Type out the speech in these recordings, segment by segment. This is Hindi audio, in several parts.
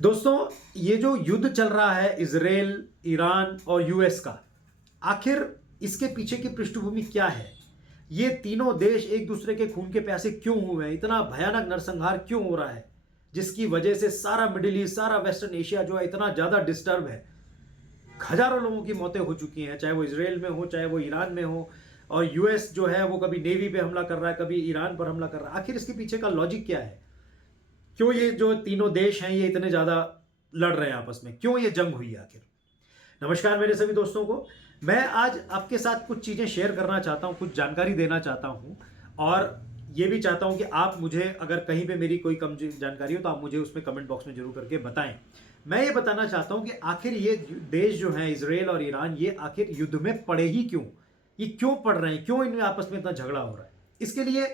दोस्तों, ये जो युद्ध चल रहा है इजराइल, ईरान और यूएस का, आखिर इसके पीछे की पृष्ठभूमि क्या है? ये तीनों देश एक दूसरे के खून के प्यासे क्यों हुए हैं? इतना भयानक नरसंहार क्यों हो रहा है, जिसकी वजह से सारा मिडिल ईस्ट, सारा वेस्टर्न एशिया जो है इतना ज्यादा डिस्टर्ब है। हजारों लोगों की मौतें हो चुकी हैं, चाहे वो इसराइल में हो, चाहे वो ईरान में हो। और यूएस जो है वो कभी नेवी पे हमला कर रहा है, कभी ईरान पर हमला कर रहा है। आखिर इसके पीछे का लॉजिक क्या है? क्यों ये जो तीनों देश हैं ये इतने ज्यादा लड़ रहे हैं आपस में? क्यों ये जंग हुई है आखिर? नमस्कार मेरे सभी दोस्तों को। मैं आज आपके साथ कुछ चीजें शेयर करना चाहता हूं, कुछ जानकारी देना चाहता हूं। और ये भी चाहता हूं कि आप मुझे, अगर कहीं पे मेरी कोई कम जानकारी हो तो आप मुझे उसमें कमेंट बॉक्स में जरूर करके बताएं। मैं ये बताना चाहता हूं कि आखिर ये देश जो है इजराइल और ईरान, ये आखिर युद्ध में पड़े ही क्यों? ये क्यों पड़ रहे हैं? क्यों इनमें आपस में इतना झगड़ा हो रहा है? इसके लिए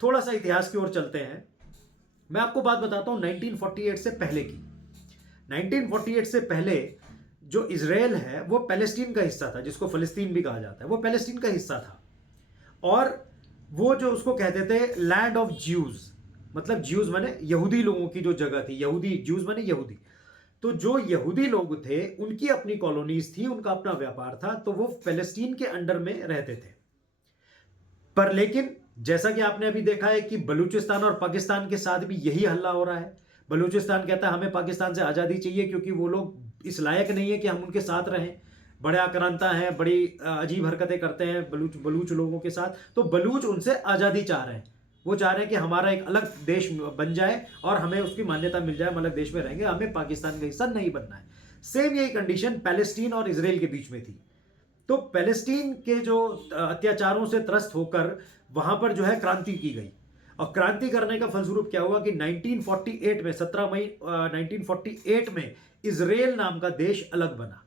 थोड़ा सा इतिहास की ओर चलते हैं। मैं आपको बात बताता हूं 1948 से पहले की। 1948 से पहले जो इजराइल है वो पैलेस्टीन का हिस्सा था, जिसको फिलिस्तीन भी कहा जाता है। वो पैलेस्टीन का हिस्सा था। और वो जो उसको कहते थे लैंड ऑफ ज्यूज, मतलब ज्यूज माने यहूदी लोगों की जो जगह थी। यहूदी, ज्यूज माने यहूदी। तो जो यहूदी लोग थे उनकी अपनी कॉलोनीज थी, उनका अपना व्यापार था, तो वो पैलेस्टीन के अंडर में रहते थे। पर लेकिन जैसा कि आपने अभी देखा है कि बलूचिस्तान और पाकिस्तान के साथ भी यही हल्ला हो रहा है। बलूचिस्तान कहता है हमें पाकिस्तान से आज़ादी चाहिए, क्योंकि वो लोग इस लायक नहीं है कि हम उनके साथ रहें। बड़े आक्रांता हैं, बड़ी अजीब हरकतें करते हैं बलूच बलूच लोगों के साथ। तो बलूच उनसे आज़ादी चाह रहे हैं। वो चाह रहे हैं कि हमारा एक अलग देश बन जाए और हमें उसकी मान्यता मिल जाए, हम अलग देश में रहेंगे, हमें पाकिस्तान का हिस्सा नहीं बनना है। सेम यही कंडीशन पैलेस्टीन और इसराइल के बीच में थी। तो पैलेस्टीन के जो अत्याचारों से त्रस्त होकर वहां पर जो है क्रांति की गई। और क्रांति करने का फलस्वरूप क्या हुआ कि 1948 में, 17 मई 1948 में इजराइल नाम का देश अलग बना,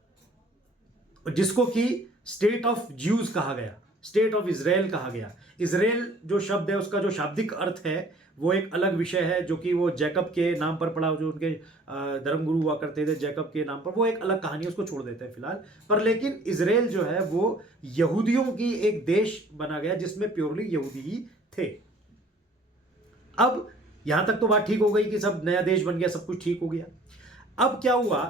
जिसको कि स्टेट ऑफ ज्यूज कहा गया, स्टेट ऑफ इजराइल कहा गया। इजराइल जो शब्द है उसका जो शाब्दिक अर्थ है वो एक अलग विषय है, जो कि वो जैकब के नाम पर पड़ा, जो उनके धर्मगुरु हुआ करते थे जैकब के नाम पर। वो एक अलग कहानी, उसको छोड़ देते हैं फिलहाल। पर लेकिन इजराइल जो है वो यहूदियों की एक देश बना गया, जिसमें प्योरली यहूदी ही थे। अब यहां तक तो बात ठीक हो गई कि सब नया देश बन गया, सब कुछ ठीक हो गया। अब क्या हुआ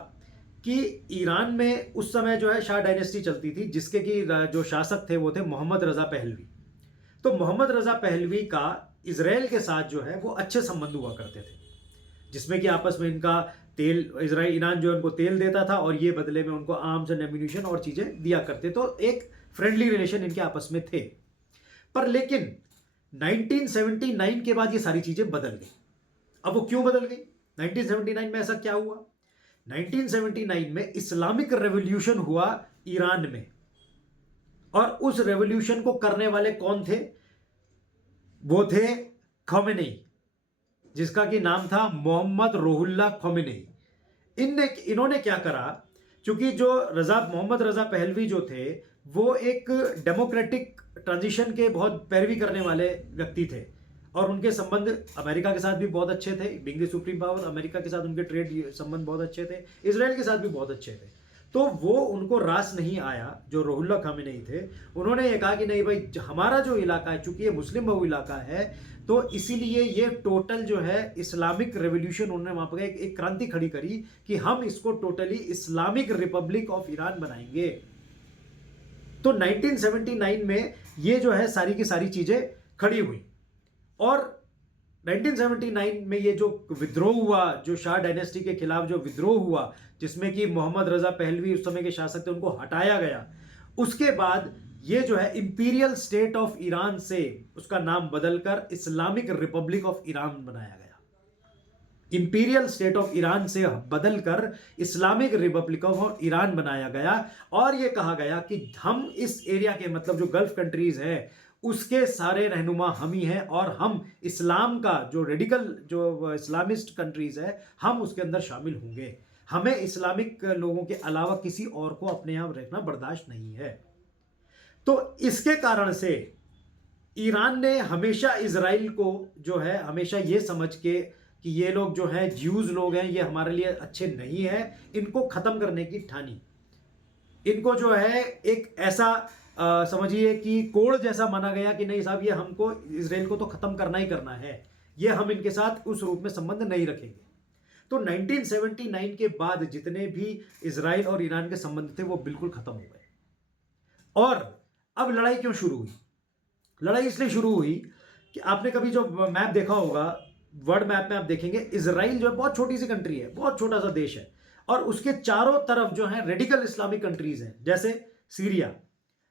कि ईरान में उस समय जो है शाह डायनेस्टी चलती थी, जिसके कि जो शासक थे वो थे मोहम्मद रजा पहलवी। तो मोहम्मद रजा पहलवी का इजराइल के साथ जो है वो अच्छे संबंध हुआ करते थे, जिसमें कि आपस में इनका तेल, इजराइल, ईरान जो है उनको तेल देता था और ये बदले में उनको आर्म्स एंड एम्यूनिशन और चीजें दिया करते। तो एक फ्रेंडली रिलेशन इनके आपस में थे। पर लेकिन 1979 के बाद ये सारी चीजें बदल गई। अब वो क्यों बदल गई? 1979 में ऐसा क्या हुआ? 1979 में इस्लामिक रेवोल्यूशन हुआ ईरान में। और उस रेवोल्यूशन को करने वाले कौन थे? वो थे खोमेनी, जिसका कि नाम था मोहम्मद रोहुल्ला खोमेनी। इन्होंने क्या करा, क्योंकि जो मोहम्मद रजा पहलवी जो थे वो एक डेमोक्रेटिक ट्रांजिशन के बहुत पैरवी करने वाले व्यक्ति थे। और उनके संबंध अमेरिका के साथ भी बहुत अच्छे थे। Being the supreme power, America के साथ उनके ट्रेड संबंध बहुत अच्छे थे, इजराइल के साथ भी बहुत अच्छे थे। तो वो उनको रास नहीं आया, जो रोहुल्ला खामेनी थे। उन्होंने ये कहा कि नहीं भाई, हमारा जो इलाका है, चूंकि ये मुस्लिम बहु इलाका है, तो इसीलिए ये टोटल जो है इस्लामिक रेवोल्यूशन, उन्होंने वहां पर एक क्रांति खड़ी करी कि हम इसको totally Islamic Republic of Iran बनाएंगे। तो 1979 में ये जो है सारी की सारी चीजें खड़ी हुई। और 1979 में ये जो विद्रोह हुआ, जो शाह डायनेस्टी के खिलाफ जो विद्रोह हुआ, जिसमें कि मोहम्मद रजा पहलवी उस समय के शासक थे, उनको हटाया गया। उसके बाद ये जो है इंपीरियल स्टेट ऑफ ईरान से उसका नाम बदलकर इस्लामिक रिपब्लिक ऑफ ईरान बनाया गया। इंपीरियल स्टेट ऑफ ईरान से बदलकर इस्लामिक रिपब्लिक ऑफ ईरान बनाया गया। और यह कहा गया कि हम इस एरिया के, मतलब जो गल्फ कंट्रीज हैं, उसके सारे रहनुमा हम ही हैं। और हम इस्लाम का जो रेडिकल, जो इस्लामिस्ट कंट्रीज है, हम उसके अंदर शामिल होंगे। हमें इस्लामिक लोगों के अलावा किसी और को अपने यहां रखना बर्दाश्त नहीं है। तो इसके कारण से ईरान ने हमेशा इजराइल को जो है, हमेशा ये समझ के कि ये लोग जो है ज्यूज लोग हैं, ये हमारे लिए अच्छे नहीं है, इनको खत्म करने की ठानी। इनको जो है एक ऐसा समझिए कि कोड जैसा माना गया कि नहीं साहब, ये हमको, इजराइल को तो खत्म करना ही करना है, ये हम इनके साथ उस रूप में संबंध नहीं रखेंगे। तो 1979 के बाद जितने भी इजराइल और ईरान के संबंध थे वो बिल्कुल खत्म हो गए। और अब लड़ाई क्यों शुरू हुई? लड़ाई इसलिए शुरू हुई कि आपने कभी जो मैप देखा होगा, वर्ल्ड मैप में आप देखेंगे इजराइल जो है बहुत छोटी सी कंट्री है, बहुत छोटा सा देश है, और उसके चारों तरफ जो है रेडिकल इस्लामिक कंट्रीज हैं, जैसे सीरिया,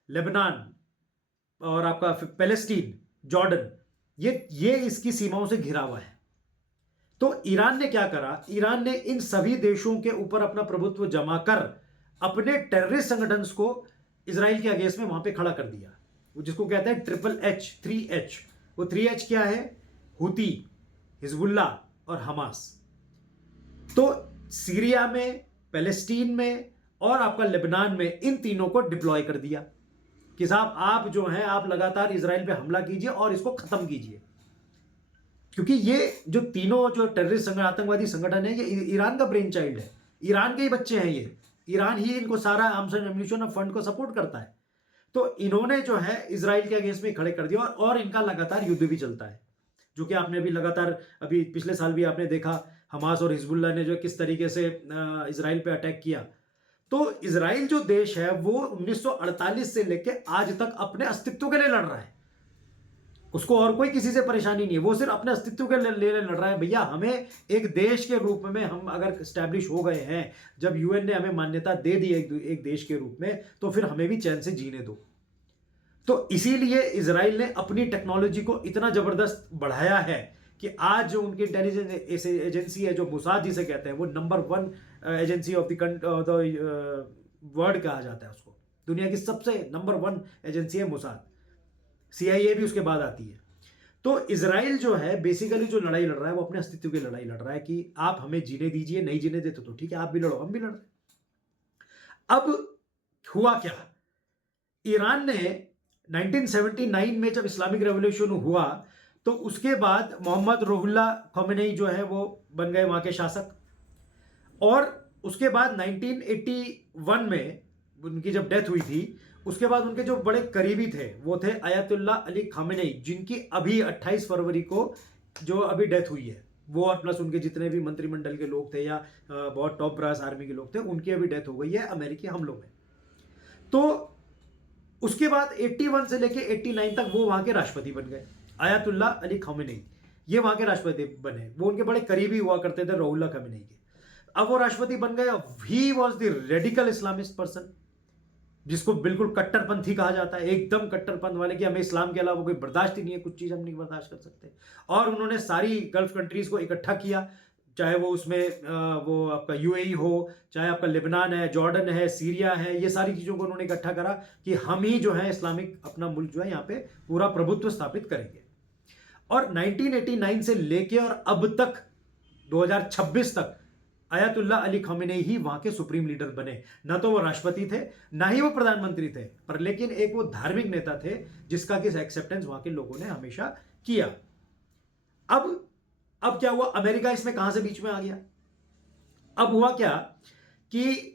लेबनान और आपका पैलेस्टीन, जॉर्डन, ये इसकी सीमाओं से घिरा हुआ है। तो ईरान ने क्या करा? ईरान ने इन सभी देशों के ऊपर अपना प्रभुत्व जमा कर अपने टेररिस्ट संगठन को इजराइल के अगेंस्ट में वहां पे खड़ा कर दिया, जिसको कहते हैं ट्रिपल एच, 3H। वो 3H क्या है? हुती, हिजबुल्ला और हमास। तो सीरिया में, पैलेस्टीन में और आपका लेबनान में इन तीनों को डिप्लॉय कर दिया कि साहब आप जो हैं आप लगातार इजराइल पे हमला कीजिए और इसको खत्म कीजिए, क्योंकि ये जो तीनों जो टेररिस्ट संगठन, आतंकवादी संगठन है, ये ईरान का ब्रेन चाइल्ड है, ईरान के ही बच्चे हैं ये, ईरान ही इनको सारा आर्म्स एंड एम्यूनिशन और फंड को सपोर्ट करता है। तो इन्होंने जो है इजराइल के अगेंस्ट में खड़े कर दिया और इनका लगातार युद्ध भी चलता है, जो कि आपने अभी लगातार अभी पिछले साल भी आपने देखा हमास और हिजबुल्ला ने जो किस तरीके से इजराइल पे अटैक किया। तो इजराइल जो देश है वो 1948 से लेकर आज तक अपने अस्तित्व के लिए लड़ रहा है, उसको और कोई किसी से परेशानी नहीं है, वो सिर्फ अपने अस्तित्व के लिए लड़ रहा है। भैया हमें एक देश के रूप में हम अगर स्टैब्लिश हो गए हैं, जब यूएन ने हमें मान्यता दे दी एक देश के रूप में, तो फिर हमें भी चैन से जीने दो। तो इसीलिए इजराइल ने अपनी टेक्नोलॉजी को इतना जबरदस्त बढ़ाया है कि आज जो उनकी इंटेलिजेंस एजेंसी है, जो मुसाद जिसे कहते हैं, वो number 1 agency of the world कहा जाता है उसको, दुनिया की सबसे नंबर 1 एजेंसी है मुसाद। CIA भी उसके बाद आती है। तो इजराइल जो है बेसिकली जो लड़ाई लड़ रहा है वो अपने अस्तित्व की लड़ाई लड़ रहा है कि आप हमें जीने दीजिए, नहीं जीने देते तो ठीक है, आप भी लड़ो, हम भी लड़ रहे। अब हुआ क्या? ईरान ने 1979 में जब इस्लामिक रेवोल्यूशन हुआ तो उसके बाद मोहम्मद रुहुल्लाह खोमेनी जो है वो बन गए वहां के शासक, और उसके बाद 1981 में उनकी जब डेथ हुई थी, उसके बाद उनके जो बड़े करीबी थे वो थे अयतुल्ला अली खामेनी, जिनकी अभी 28 फरवरी को जो अभी डेथ हुई है, वो और प्लस उनके जितने भी मंत्रिमंडल के लोग थे या बहुत टॉप ब्रास आर्मी के लोग थे, उनकी अभी डेथ हो गई है अमेरिकी हमलों में। तो उसके बाद 81 से लेके 89 तक वो वहां के राष्ट्रपति बन गए, अयतुल्ला अली खामेनी, ये वहां के राष्ट्रपति बने। वो उनके बड़े करीबी हुआ करते थे रुहुल्लाह खामेनी के। अब वो राष्ट्रपति बन गए। He was the radical Islamist person, जिसको बिल्कुल कट्टरपंथी कहा जाता है, एकदम कट्टरपंथ वाले कि हमें इस्लाम के अलावा कोई बर्दाश्त ही नहीं है, कुछ चीज़ हम नहीं बर्दाश्त कर सकते। और उन्होंने सारी गल्फ कंट्रीज को इकट्ठा किया, चाहे वो उसमें वो आपका UAE हो, चाहे आपका लेबनान है, जॉर्डन है, सीरिया है, ये सारी चीज़ों को उन्होंने इकट्ठा करा कि हम ही जो है इस्लामिक अपना मुल्क जो है यहाँ पे पूरा प्रभुत्व स्थापित करेंगे। और 1989 से लेके और अब तक 2026 तक अयतुल्ला अली खामेनी ही वहां के सुप्रीम लीडर बने। ना तो वो राष्ट्रपति थे, ना ही वो प्रधानमंत्री थे, पर लेकिन एक वो धार्मिक नेता थे जिसका कि एक्सेप्टेंस वहां के लोगों ने हमेशा किया। अब क्या हुआ? अमेरिका इसमें कहां से बीच में आ गया? अब हुआ क्या कि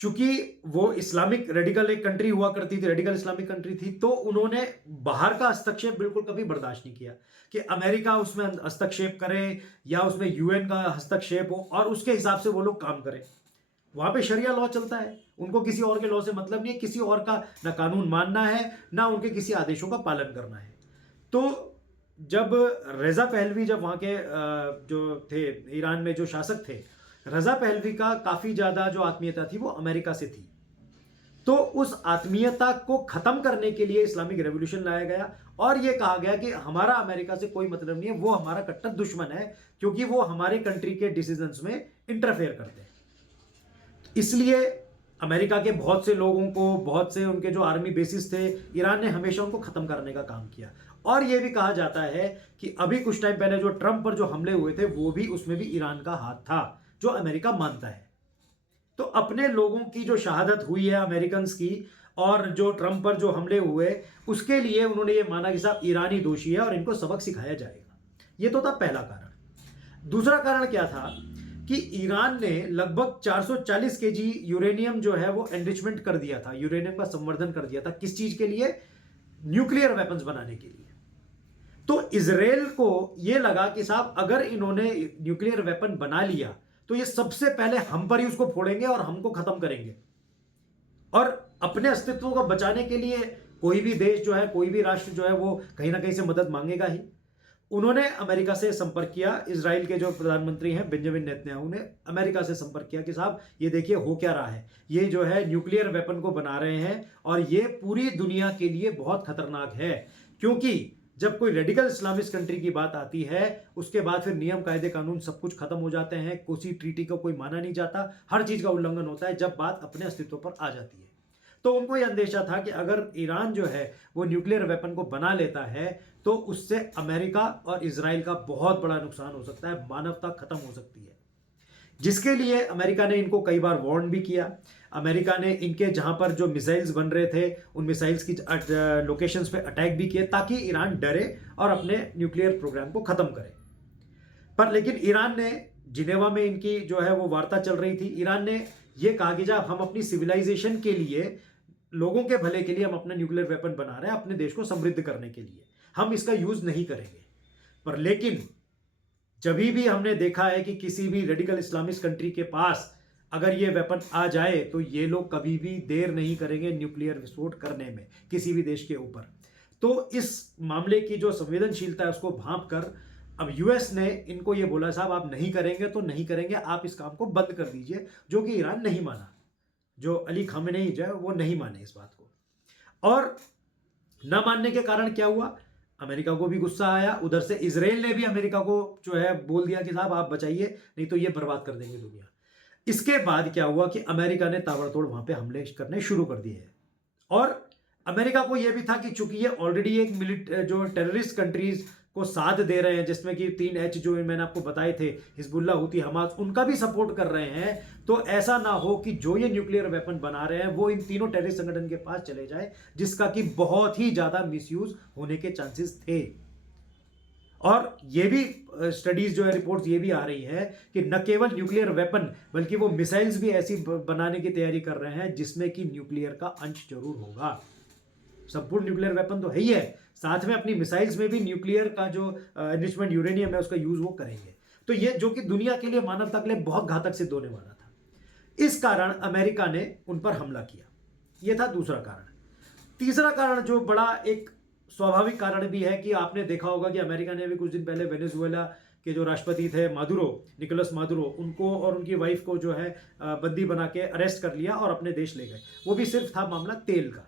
चूंकि वो इस्लामिक रेडिकल एक कंट्री हुआ करती थी, रेडिकल इस्लामिक कंट्री थी, तो उन्होंने बाहर का हस्तक्षेप बिल्कुल कभी बर्दाश्त नहीं किया कि अमेरिका उसमें हस्तक्षेप करे या उसमें UN का हस्तक्षेप हो और उसके हिसाब से वो लोग काम करें। वहां पे शरिया लॉ चलता है, उनको किसी और के लॉ से मतलब नहीं है, किसी और का ना कानून मानना है ना उनके किसी आदेशों का पालन करना है। तो जब रजा पहलवी, जब वहां के जो थे ईरान में जो शासक थे, रजा पहलवी का काफी ज्यादा जो आत्मीयता थी वो अमेरिका से थी। तो उस आत्मीयता को खत्म करने के लिए इस्लामिक रेवोल्यूशन लाया गया और यह कहा गया कि हमारा अमेरिका से कोई मतलब नहीं है, वो हमारा कट्टर दुश्मन है क्योंकि वो हमारे कंट्री के डिसीजंस में इंटरफेयर करते हैं। इसलिए अमेरिका के बहुत से लोगों को, बहुत से उनके जो आर्मी बेसिस थे, ईरान ने हमेशा उनको खत्म करने का काम किया। और यह भी कहा जाता है कि अभी कुछ टाइम पहले जो ट्रंप पर जो हमले हुए थे वो भी, उसमें भी ईरान का हाथ था, जो अमेरिका मानता है। तो अपने लोगों की जो शहादत हुई है अमेरिकन की, और जो ट्रंप पर जो हमले हुए, उसके लिए उन्होंने ये माना कि साहब ईरानी दोषी है और इनको सबक सिखाया जाएगा। ये तो था पहला कारण। दूसरा कारण क्या था कि ईरान ने लगभग 440 केजी यूरेनियम जो है वो एनरिचमेंट कर दिया था, यूरेनियम का संवर्धन कर दिया था। किस चीज के लिए? न्यूक्लियर वेपन्स बनाने के लिए। तो इजराइल को यह लगा कि साहब अगर इन्होंने न्यूक्लियर वेपन बना लिया तो ये सबसे पहले हम पर ही उसको फोड़ेंगे और हमको खत्म करेंगे, और अपने अस्तित्व को बचाने के लिए कोई भी देश जो है, कोई भी राष्ट्र जो है, वो कहीं ना कहीं से मदद मांगेगा ही। उन्होंने अमेरिका से संपर्क किया। इजराइल के जो प्रधानमंत्री हैं बेंजामिन नेतन्याहू ने अमेरिका से संपर्क किया कि साहब ये देखिए हो क्या रहा है, ये जो है न्यूक्लियर वेपन को बना रहे हैं और ये पूरी दुनिया के लिए बहुत खतरनाक है, क्योंकि जब कोई रेडिकल इस्लामिस्ट कंट्री की बात आती है उसके बाद फिर नियम कायदे कानून सब कुछ खत्म हो जाते हैं, किसी ट्रीटी को कोई माना नहीं जाता, हर चीज का उल्लंघन होता है जब बात अपने अस्तित्व पर आ जाती है। तो उनको यह अंदेशा था कि अगर ईरान जो है वो न्यूक्लियर वेपन को बना लेता है तो उससे अमेरिका और इजराइल का बहुत बड़ा नुकसान हो सकता है, मानवता खत्म हो सकती है, जिसके लिए अमेरिका ने इनको कई बार वार्न भी किया। अमेरिका ने इनके जहां पर जो मिसाइल्स बन रहे थे उन मिसाइल्स की लोकेशंस पे अटैक भी किए ताकि ईरान डरे और अपने न्यूक्लियर प्रोग्राम को खत्म करे। पर लेकिन ईरान ने, जिनेवा में इनकी जो है वो वार्ता चल रही थी, ईरान ने ये कहा कि जब हम अपनी सिविलाइजेशन के लिए, लोगों के भले के लिए हम अपना न्यूक्लियर वेपन बना रहे हैं, अपने देश को समृद्ध करने के लिए, हम इसका यूज नहीं करेंगे। पर लेकिन जब भी हमने देखा है कि किसी भी रेडिकल इस्लामिस्ट कंट्री के पास अगर ये वेपन आ जाए तो ये लोग कभी भी देर नहीं करेंगे न्यूक्लियर विस्फोट करने में किसी भी देश के ऊपर। तो इस मामले की जो संवेदनशीलता है उसको भांप कर अब यूएस ने इनको ये बोला साहब आप नहीं करेंगे तो नहीं करेंगे, आप इस काम को बंद कर दीजिए, जो कि ईरान नहीं माना। जो अली खामेनेई जो है वो नहीं माने इस बात को, और न मानने के कारण क्या हुआ, अमेरिका को भी गुस्सा आया, उधर से इजराइल ने भी अमेरिका को जो है बोल दिया कि साहब आप बचाइए नहीं तो ये बर्बाद कर देंगे दुनिया। इसके बाद क्या हुआ कि अमेरिका ने ताबड़तोड़ वहां पे हमले करने शुरू कर दिए हैं, और अमेरिका को यह भी था कि चूंकि ये ऑलरेडी एक जो टेररिस्ट कंट्रीज को साथ दे रहे हैं, जिसमें कि 3H जो मैंने आपको बताए थे, हिजबुल्लाह, हुती, हमास, उनका भी सपोर्ट कर रहे हैं, तो ऐसा ना हो कि जो ये न्यूक्लियर वेपन बना रहे हैं वो इन तीनों टेररिस्ट संगठन के पास चले जाए, जिसका कि बहुत ही ज्यादा मिसयूज होने के चांसेस थे। और ये भी स्टडीज जो है, रिपोर्ट्स ये भी आ रही है कि न केवल न्यूक्लियर वेपन बल्कि वो मिसाइल्स भी ऐसी बनाने की तैयारी कर रहे हैं जिसमें कि न्यूक्लियर का अंश जरूर होगा। संपूर्ण न्यूक्लियर वेपन तो है ही है, साथ में अपनी मिसाइल्स में भी न्यूक्लियर का जो एनरिचमेंट यूरेनियम है उसका यूज वो करेंगे। तो ये जो कि दुनिया के लिए, मानवता के लिए बहुत घातक सिद्ध होने वाला था। इस कारण अमेरिका ने उन पर हमला किया। यह था दूसरा कारण। तीसरा कारण जो बड़ा एक स्वाभाविक कारण भी है कि आपने देखा होगा कि अमेरिका ने अभी कुछ दिन पहले वेनेजुएला के जो राष्ट्रपति थे मादुरो, निकोलस मादुरो, उनको और उनकी वाइफ को जो है बंदी बना के अरेस्ट कर लिया और अपने देश ले गए। वो भी सिर्फ था मामला तेल का।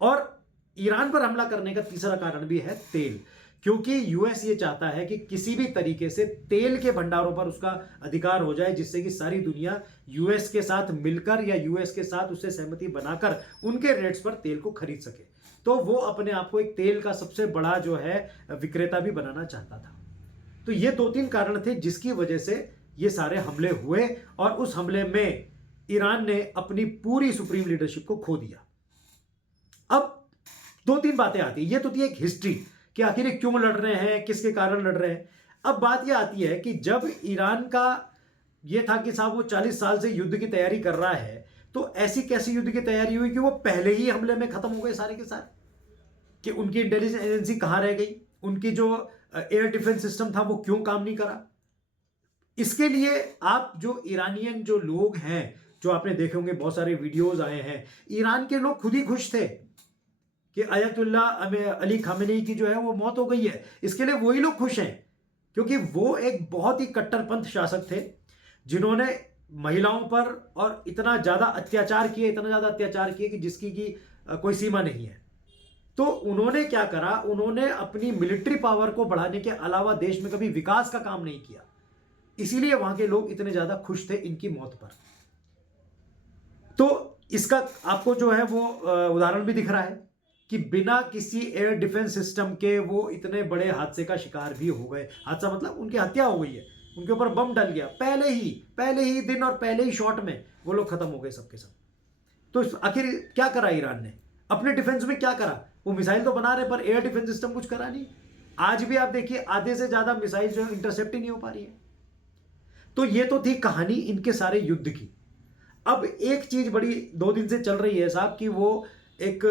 और ईरान पर हमला करने का तीसरा कारण भी है तेल, क्योंकि यूएस ये चाहता है कि किसी भी तरीके से तेल के भंडारों पर उसका अधिकार हो जाए, जिससे कि सारी दुनिया यूएस के साथ मिलकर या यूएस के साथ उससे सहमति बनाकर उनके रेट्स पर तेल को खरीद सके। तो वो अपने आप को एक तेल का सबसे बड़ा जो है विक्रेता भी बनाना चाहता था। तो ये 2-3 कारण थे जिसकी वजह से ये सारे हमले हुए, और उस हमले में ईरान ने अपनी पूरी सुप्रीम लीडरशिप को खो दिया। अब 2-3 बातें आती है। ये तो थी एक हिस्ट्री कि आखिर क्यों लड़ रहे हैं, किसके कारण लड़ रहे हैं। अब बात यह आती है कि जब ईरान का यह था कि साहब वो 40 साल से युद्ध की तैयारी कर रहा है, तो ऐसी कैसी युद्ध की तैयारी हुई कि वो पहले ही हमले में खत्म हो गए सारे के सारे, कि उनकी इंटेलिजेंस एजेंसी कहां रह गई, उनकी जो एयर डिफेंस सिस्टम था वो क्यों काम नहीं करा। इसके लिए आप जो ईरानियन जो लोग हैं, जो आपने देखे होंगे बहुत सारे वीडियोस आए हैं, ईरान के लोग खुद ही खुश थे कि अयतुल्ला अली खामेनेई की जो है वो मौत हो गई है। इसके लिए वही लोग खुश हैं, क्योंकि वो एक बहुत ही कट्टरपंथ शासक थे जिन्होंने महिलाओं पर और इतना ज्यादा अत्याचार किए कि जिसकी की कोई सीमा नहीं है। तो उन्होंने क्या करा, उन्होंने अपनी मिलिट्री पावर को बढ़ाने के अलावा देश में कभी विकास का काम नहीं किया, इसीलिए वहां के लोग इतने ज्यादा खुश थे इनकी मौत पर। तो इसका आपको जो है वो उदाहरण भी दिख रहा है कि बिना किसी एयर डिफेंस सिस्टम के वो इतने बड़े हादसे का शिकार भी हो गए। हादसा मतलब उनकी हत्या हो गई है, उनके ऊपर बम डल गया पहले ही दिन और पहले ही शॉट में वो लोग खत्म हो गए सबके सब। तो आखिर क्या करा ईरान ने, अपने डिफेंस में क्या करा? वो मिसाइल तो बना रहे पर एयर डिफेंस सिस्टम कुछ करा नहीं। आज भी आप देखिए आधे से ज्यादा मिसाइल जो है इंटरसेप्ट ही नहीं हो पा रही है। तो ये तो थी कहानी इनके सारे युद्ध की। अब एक चीज बड़ी 2 दिन से चल रही है साहब कि वो एक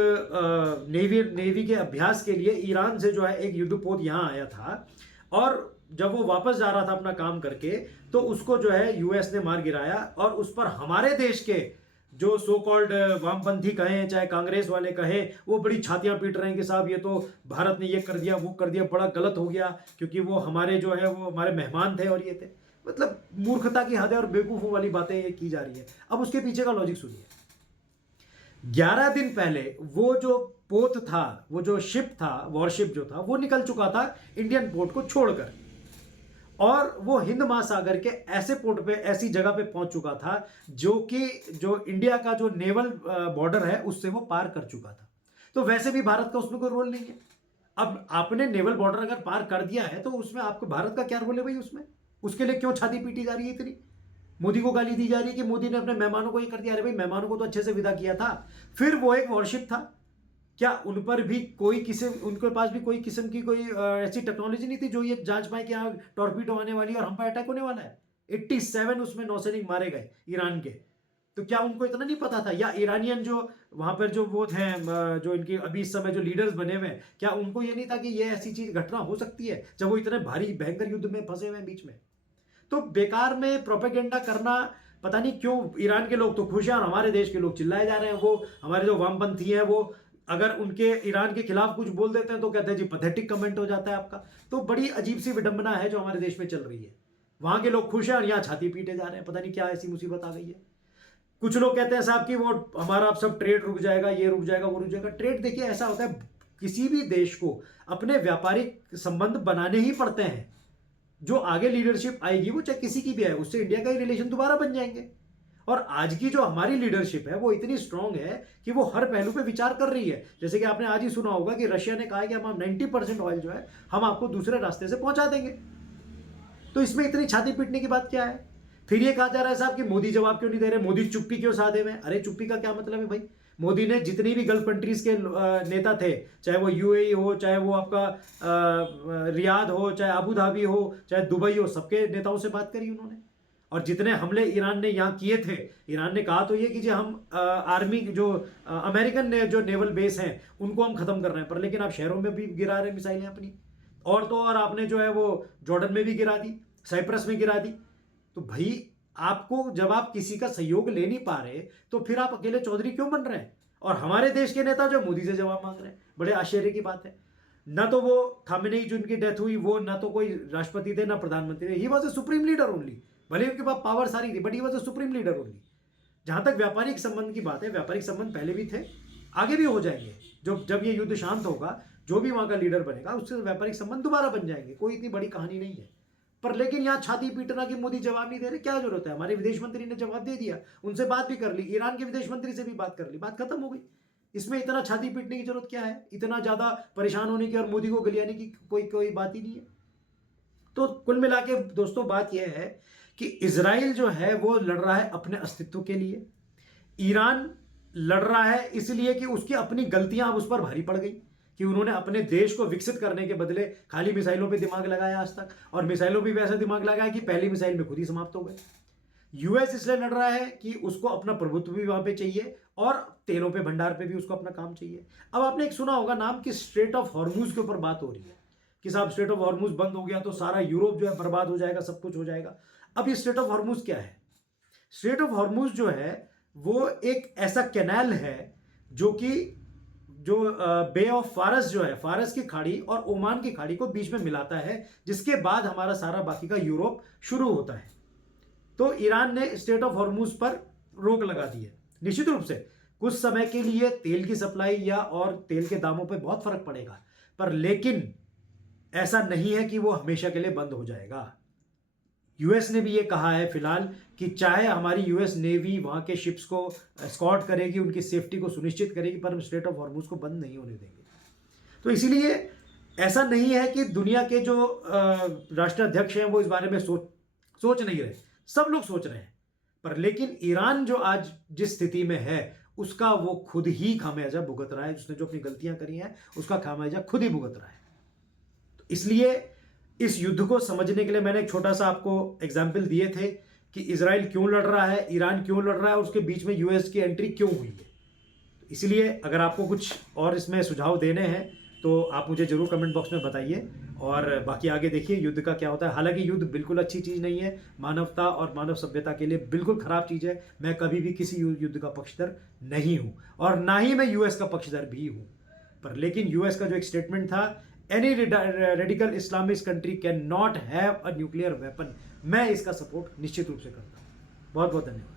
नेवी के अभ्यास के लिए ईरान से जो है एक युद्धपोत यहाँ आया था, और जब वो वापस जा रहा था अपना काम करके, तो उसको जो है यूएस ने मार गिराया, और उस पर हमारे देश के जो सो कॉल्ड वामपंथी कहें चाहे कांग्रेस वाले कहें, वो बड़ी छातियां पीट रहे हैं कि साहब ये तो भारत ने ये कर दिया वो कर दिया, बड़ा गलत हो गया, क्योंकि वो हमारे जो है वो हमारे मेहमान थे और ये थे। मतलब मूर्खता की हद है और बेवकूफ़ों वाली बातें ये की जा रही है। अब उसके पीछे का लॉजिक सुनिए। 11 दिन पहले वो जो पोत था, वो जो शिप था, वॉरशिप जो था, वो निकल चुका था इंडियन पोर्ट को छोड़कर, और वो हिंद महासागर के ऐसे पोर्ट पे, ऐसी जगह पे पहुंच चुका था जो कि जो इंडिया का जो नेवल बॉर्डर है उससे वो पार कर चुका था। तो वैसे भी भारत का उसमें कोई रोल नहीं है। अब आपने नेवल बॉर्डर अगर पार कर दिया है तो उसमें आपको भारत का क्या रोल है भाई? उसमें उसके लिए क्यों छाती पीटी जा रही है इतनी? मोदी को गाली दी जा रही है कि मोदी ने अपने मेहमानों को ये कर दिया। अरे भाई, मेहमानों को तो अच्छे से विदा किया था। फिर वो एक वॉरशिप था, क्या उन पर भी कोई किसी, उनके पास भी कोई किस्म की कोई ऐसी टेक्नोलॉजी नहीं थी जो ये जांच पाए कि यहाँ टॉर्पीडो आने वाली है और हम पर अटैक होने वाला है? 87 उसमें नौसैनिक मारे गए ईरान के। तो क्या उनको इतना नहीं पता था? या ईरानियन जो वहां पर जो वो थे, जो इनके अभी इस समय जो लीडर्स बने हुए हैं, क्या उनको ये नहीं था कि ये ऐसी चीज घटना हो सकती है जब वो इतने भारी भयंकर युद्ध में फंसे हुए हैं बीच में? तो बेकार में प्रोपेगेंडा करना, पता नहीं क्यों ईरान के लोग तो खुश हैं और हमारे देश के लोग चिल्लाए जा रहे हैं। वो हमारे जो वामपंथी हैं, वो अगर उनके ईरान के खिलाफ कुछ बोल देते हैं तो कहते हैं जी पैथेटिक कमेंट हो जाता है आपका। तो बड़ी अजीब सी विडंबना है जो हमारे देश में चल रही है। वहां के लोग खुश हैं और यहाँ छाती पीटे जा रहे हैं। पता नहीं क्या ऐसी मुसीबत आ गई है। कुछ लोग कहते हैं साहब कि वो हमारा अब सब ट्रेड रुक जाएगा, ये रुक जाएगा, वो रुक जाएगा। ट्रेड देखिए ऐसा होता है, किसी भी देश को अपने व्यापारिक संबंध बनाने ही पड़ते हैं। जो आगे लीडरशिप आएगी वो चाहे किसी की भी आए, उससे इंडिया का ही रिलेशन दोबारा बन जाएंगे। और आज की जो हमारी लीडरशिप है वो इतनी स्ट्रांग है कि वो हर पहलू पे विचार कर रही है। जैसे कि आपने आज ही सुना होगा कि रशिया ने कहा है कि हम 90% ऑयल जो है हम आपको दूसरे रास्ते से पहुंचा देंगे। तो इसमें इतनी छाती पीटने की बात क्या है? फिर ये कहा जा रहा है साहब कि मोदी जवाब क्यों नहीं दे रहे, मोदी चुप्पी क्यों साधे हुए? अरे चुप्पी का क्या मतलब है भाई? मोदी ने जितनी भी गल्फ कंट्रीज के नेता थे, चाहे वो यूएई हो, चाहे वो आपका रियाद हो, चाहे अबू धाबी हो, चाहे दुबई हो, सबके नेताओं से बात करी उन्होंने। और जितने हमले ईरान ने यहाँ किए थे, ईरान ने कहा तो ये कि हम आर्मी जो अमेरिकन ने जो नेवल बेस हैं उनको हम खत्म कर रहे हैं, पर लेकिन आप शहरों में भी गिरा रहे हैं मिसाइलें अपनी। और तो और आपने जो है वो जॉर्डन में भी गिरा दी, साइप्रस में गिरा दी। तो भाई आपको, जब आप किसी का सहयोग ले नहीं पा रहे तो फिर आप अकेले चौधरी क्यों बन रहे हैं? और हमारे देश के नेता जो मोदी से जवाब मांग रहे हैं, बड़े आश्चर्य की बात है। ना तो वो खामेनेई जिनकी डेथ हुई, वो ना तो कोई राष्ट्रपति थे ना प्रधानमंत्री थे। He was a supreme leader only. भले उनके पास पावर सारी थी, but he was a supreme leader only. जहां तक व्यापारिक संबंध की बात है, व्यापारिक संबंध पहले भी थे, आगे भी हो जाएंगे। जब ये युद्ध शांत होगा, जो भी वहां का लीडर बनेगा उससे व्यापारिक संबंध दोबारा बन जाएंगे। कोई इतनी बड़ी कहानी नहीं है। पर लेकिन यहाँ छाती पीटना कि मोदी जवाब नहीं दे रहे, क्या जरूरत है? हमारे विदेश मंत्री ने जवाब दे दिया, उनसे बात भी कर ली, ईरान के विदेश मंत्री से भी बात कर ली, बात खत्म हो गई। इसमें इतना छाती पीटने की जरूरत क्या है? इतना ज्यादा परेशान होने की और मोदी को गलियाने की कोई बात ही नहीं है। तो कुल मिला के दोस्तों बात यह है कि इजराइल जो है वो लड़ रहा है अपने अस्तित्व के लिए, ईरान लड़ रहा है इसलिए कि उसकी अपनी गलतियां अब उस पर भारी पड़ गई कि उन्होंने अपने देश को विकसित करने के बदले खाली मिसाइलों पे दिमाग लगाया आज तक, और मिसाइलों पे भी ऐसा दिमाग लगाया कि पहली मिसाइल में खुद ही समाप्त हो गए। यूएस इसलिए लड़ रहा है कि उसको अपना प्रभुत्व भी वहां पे चाहिए और तेलों पे भंडार पे भी उसको अपना काम चाहिए। अब आपने एक सुना होगा नाम कि स्ट्रेट ऑफ हॉर्मुज के ऊपर बात हो रही है कि साहब स्ट्रेट ऑफ हॉर्मुज बंद हो गया तो सारा यूरोप जो है बर्बाद हो जाएगा, सब कुछ हो जाएगा। अब ये स्ट्रेट ऑफ हॉर्मुज क्या है? स्ट्रेट ऑफ हॉर्मुज जो है वो एक ऐसा कैनाल है जो कि जो बे ऑफ फारस जो है, फारस की खाड़ी और ओमान की खाड़ी को बीच में मिलाता है, जिसके बाद हमारा सारा बाकी का यूरोप शुरू होता है। तो ईरान ने स्ट्रेट ऑफ हॉर्मुज पर रोक लगा दी है। निश्चित रूप से कुछ समय के लिए तेल की सप्लाई या और तेल के दामों पर बहुत फर्क पड़ेगा, पर लेकिन ऐसा नहीं है कि वो हमेशा के लिए बंद हो जाएगा। यूएस ने भी ये कहा है फिलहाल कि चाहे हमारी यूएस नेवी वहां के शिप्स को एस्कॉर्ट करेगी, उनकी सेफ्टी को सुनिश्चित करेगी, पर हम स्ट्रेट ऑफ हॉर्मुज को बंद नहीं होने देंगे। तो इसीलिए ऐसा नहीं है कि दुनिया के जो राष्ट्राध्यक्ष हैं वो इस बारे में सोच नहीं रहे, सब लोग सोच रहे हैं, पर लेकिन ईरान जो आज जिस स्थिति में है उसका वो खुद ही खामियाजा भुगत रहा है। उसने जो अपनी गलतियां करी हैं उसका खामियाजा खुद ही भुगत रहा है। तो इसलिए इस युद्ध को समझने के लिए मैंने एक छोटा सा आपको एग्जाम्पल दिए थे कि इजराइल क्यों लड़ रहा है, ईरान क्यों लड़ रहा है और उसके बीच में यूएस की एंट्री क्यों हुई है। इसलिए अगर आपको कुछ और इसमें सुझाव देने हैं तो आप मुझे ज़रूर कमेंट बॉक्स में बताइए, और बाकी आगे देखिए युद्ध का क्या होता है। हालांकि युद्ध बिल्कुल अच्छी चीज़ नहीं है, मानवता और मानव सभ्यता के लिए बिल्कुल ख़राब चीज़ है। मैं कभी भी किसी युद्ध का पक्षधर नहीं हूँ, और ना ही मैं यूएस का पक्षधर भी हूँ। पर लेकिन यूएस का जो एक स्टेटमेंट था, any radical Islamist country can not have a nuclear weapon, मैं इसका सपोर्ट निश्चित रूप से करता हूँ। बहुत बहुत धन्यवाद।